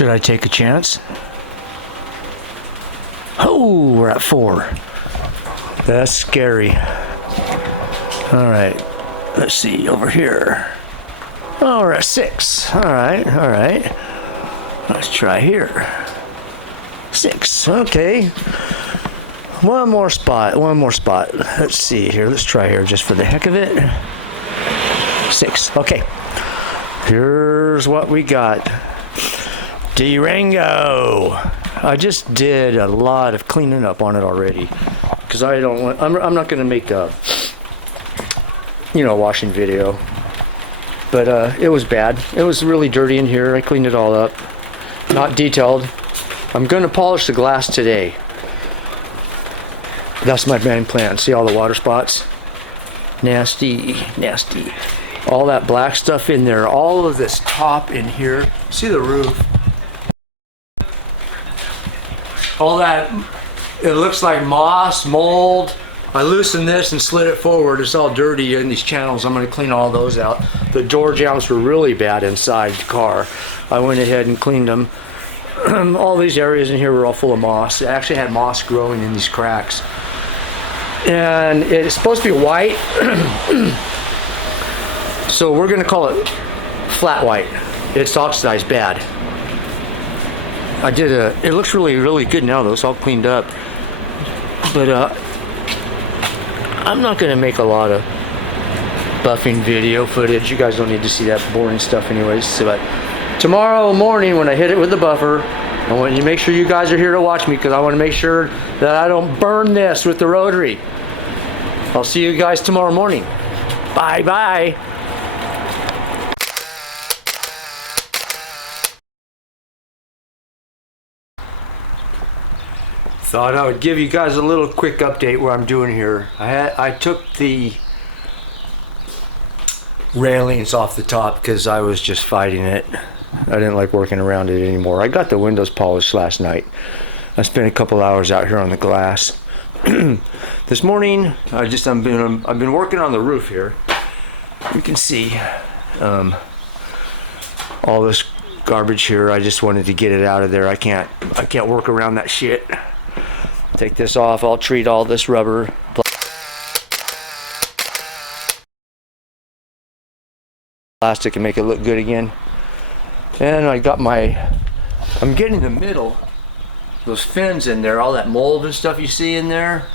Should I take a chance? Oh, we're at 4. That's scary. All right, let's see over here. Oh, we're at 6. All right, all right. Let's try here. 6, okay. One more spot. Let's see here. Let's try here just for the heck of it. 6, okay. Here's what we got. Durango. I just did a lot of cleaning up on it already, because I don't want. I'm not going to make a, washing video. But it was bad. It was really dirty in here. I cleaned it all up. Not detailed. I'm going to polish the glass today. That's my main plan. See all the water spots? Nasty, nasty. All that black stuff in there. All of this top in here. See the roof? All that, it looks like moss, mold. I loosened this and slid it forward. It's all dirty in these channels. I'm going to clean all those out. The door jambs were really bad inside the car. I went ahead and cleaned them. All these areas in here were all full of moss. It actually had moss growing in these cracks. And it's supposed to be white. So we're going to call it flat white. It's oxidized bad. It looks really, really good now though. It's all cleaned up. But I'm not going to make a lot of buffing video footage. You guys don't need to see that boring stuff anyways. So, but tomorrow morning when I hit it with the buffer, I want you to make sure you guys are here to watch me, because I want to make sure that I don't burn this with the rotary. I'll see you guys tomorrow morning. Bye bye. Thought I would give you guys a little quick update what I'm doing here. I took the railings off the top because I was just fighting it. I didn't like working around it anymore. I got the windows polished last night. I spent a couple hours out here on the glass. This morning I've been working on the roof here. You can see all this garbage here. I just wanted to get it out of there. I can't work around that shit. Take this off. I'll treat all this rubber plastic and make it look good again. And I'm getting the middle, those fins in there, all that mold and stuff you see in there.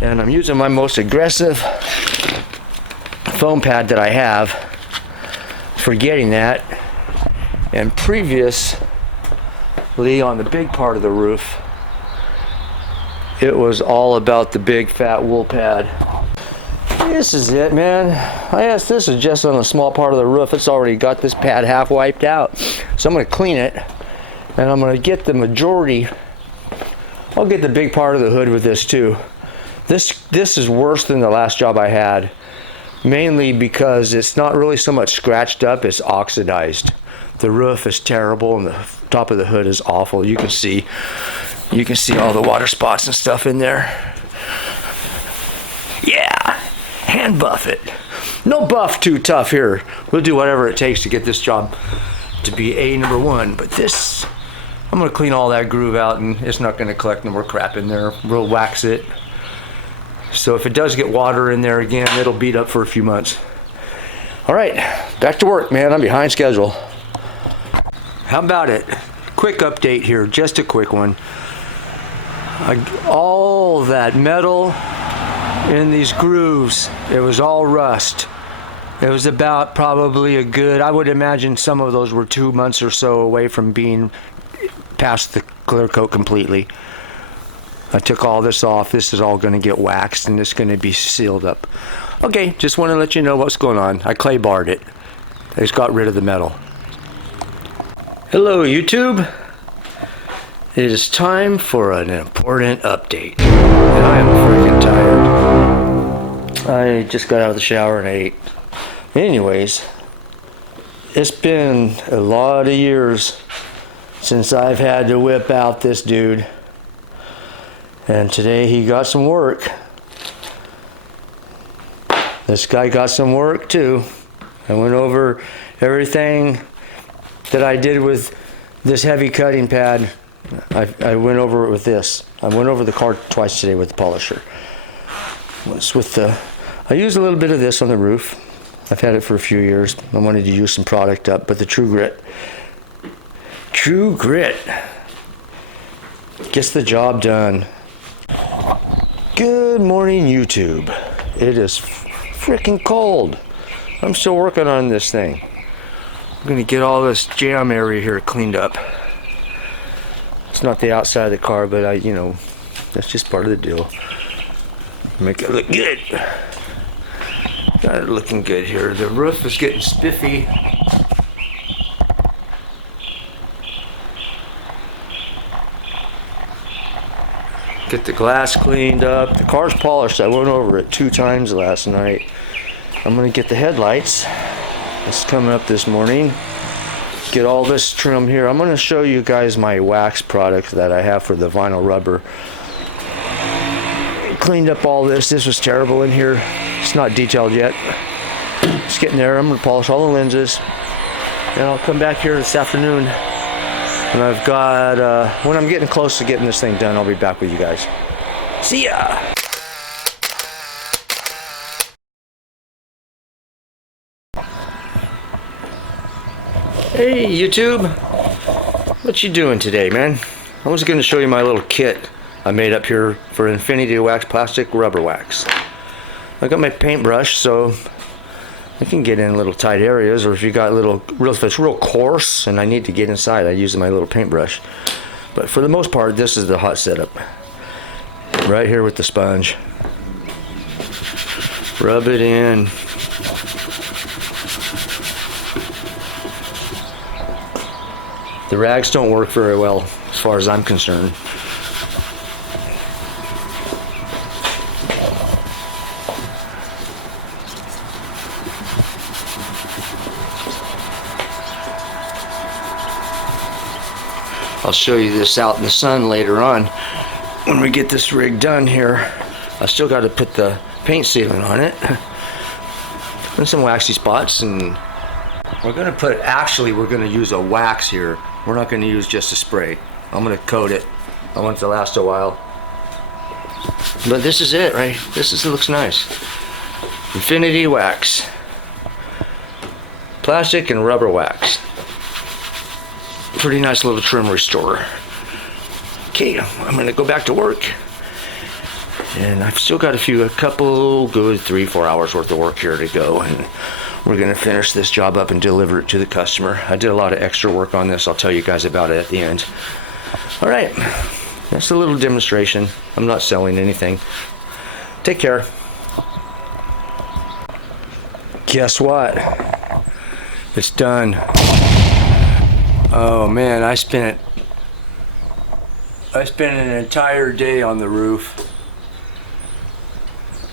And I'm using my most aggressive foam pad that I have for getting that. And previously on the big part of the roof, it was all about the big fat wool pad. This is it, man. This is just on a small part of the roof. It's already got this pad half wiped out. So I'm going to clean it, and I'm going to get the majority. I'll get the big part of the hood with this too. This is worse than the last job I had, mainly because it's not really so much scratched up, it's oxidized. The roof is terrible and the top of the hood is awful. You can see all the water spots and stuff in there. Yeah, hand buff it. No buff too tough here. We'll do whatever it takes to get this job to be number 1. But this, I'm gonna clean all that groove out, and it's not gonna collect no more crap in there. We'll wax it. So if it does get water in there again, it'll beat up for a few months. All right, back to work, man. I'm behind schedule. How about it? Quick update here, just a quick one. All that metal in these grooves, it was all rust. It was about probably a good, I would imagine some of those were 2 months or so away from being past the clear coat completely. I took all this off. This is all going to get waxed and it's going to be sealed up. Okay, just want to let you know what's going on. I clay barred it. I just got rid of the metal. Hello, YouTube. It is time for an important update. And I am freaking tired. I just got out of the shower and ate. Anyways, it's been a lot of years since I've had to whip out this dude. And today he got some work. This guy got some work too. I went over everything that I did with This heavy cutting pad, I went over it with this. I went over the car twice today with the polisher. It's with the, I used a little bit of this on the roof. I've had it for a few years. I wanted to use some product up, but the True Grit gets the job done. Good morning, YouTube. It is freaking cold. I'm still working on this thing. I'm gonna get all this jam area here cleaned up. It's not the outside of the car, but you know, that's just part of the deal. Make it look good. Got it looking good here. The roof is getting spiffy. Get the glass cleaned up. The car's polished. I went over it 2 times last night. I'm gonna get the headlights. It's coming up this morning. Get all this trim here. I'm gonna show you guys my wax product that I have for the vinyl rubber. Cleaned up all this. This was terrible in here. It's not detailed yet. It's getting there. I'm gonna polish all the lenses. And I'll come back here this afternoon. And I've got, when I'm getting close to getting this thing done, I'll be back with you guys. See ya! Hey YouTube, what you doing today, man? I was going to show you my little kit I made up here for Infinity Wax Plastic Rubber Wax. I got my paintbrush, so I can get in little tight areas, or if you got if it's real coarse and I need to get inside, I use my little paintbrush. But for the most part, this is the hot setup. Right here with the sponge. Rub it in. The rags don't work very well as far as I'm concerned. I'll show you this out in the sun later on when we get this rig done here. I still got to put the paint sealant on it and some waxy spots, and we're going to put, actually we're going to use a wax here. We're not going to use just a spray. I'm going to coat it. I want it to last a while. But this is it, right? It looks nice. Infinity Wax. Plastic and rubber wax. Pretty nice little trim restorer. Okay, I'm going to go back to work. And I've still got a couple good 3-4 hours worth of work here to go. And we're going to finish this job up and deliver it to the customer. I did a lot of extra work on this. I'll tell you guys about it at the end. All right, that's a little demonstration. I'm not selling anything. Take care. Guess what? It's done. Oh man, I spent an entire day on the roof.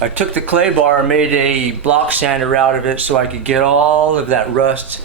I took the clay bar and made a block sander out of it so I could get all of that rust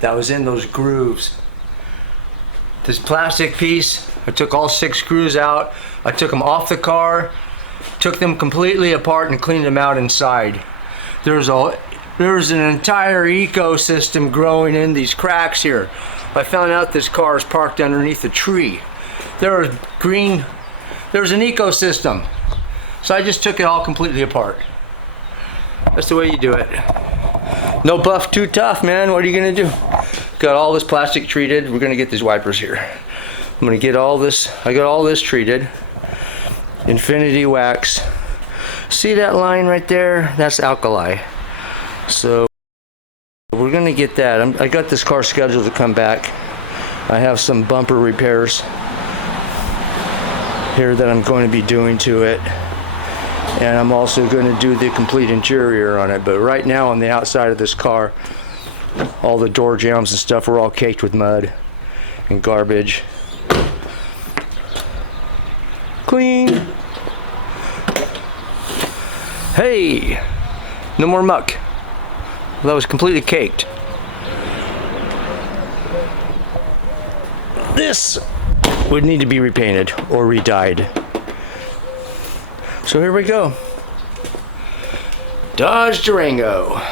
that was in those grooves. This plastic piece, I took all 6 screws out. I took them off the car, took them completely apart and cleaned them out inside. There's an entire ecosystem growing in these cracks here. I found out this car is parked underneath a tree. There's an ecosystem. So I just took it all completely apart. That's the way you do it. No buff too tough, man. What are you gonna do? Got all this plastic treated. We're gonna get these wipers here. I'm gonna get all this, I got all this treated. Infinity Wax. See that line right there? That's alkali. So we're gonna get that. I got this car scheduled to come back. I have some bumper repairs here that I'm going to be doing to it. And I'm also going to do the complete interior on it. But right now on the outside of this car, all the door jambs and stuff are all caked with mud and garbage. Clean. Hey, no more muck. That was completely caked. This would need to be repainted or re-dyed. So here we go. Dodge Durango.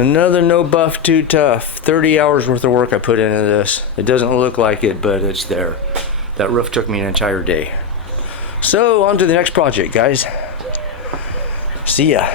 Another no buff too tough. 30 hours worth of work I put into this. It doesn't look like it, but it's there. That roof took me an entire day. So on to the next project, guys. See ya.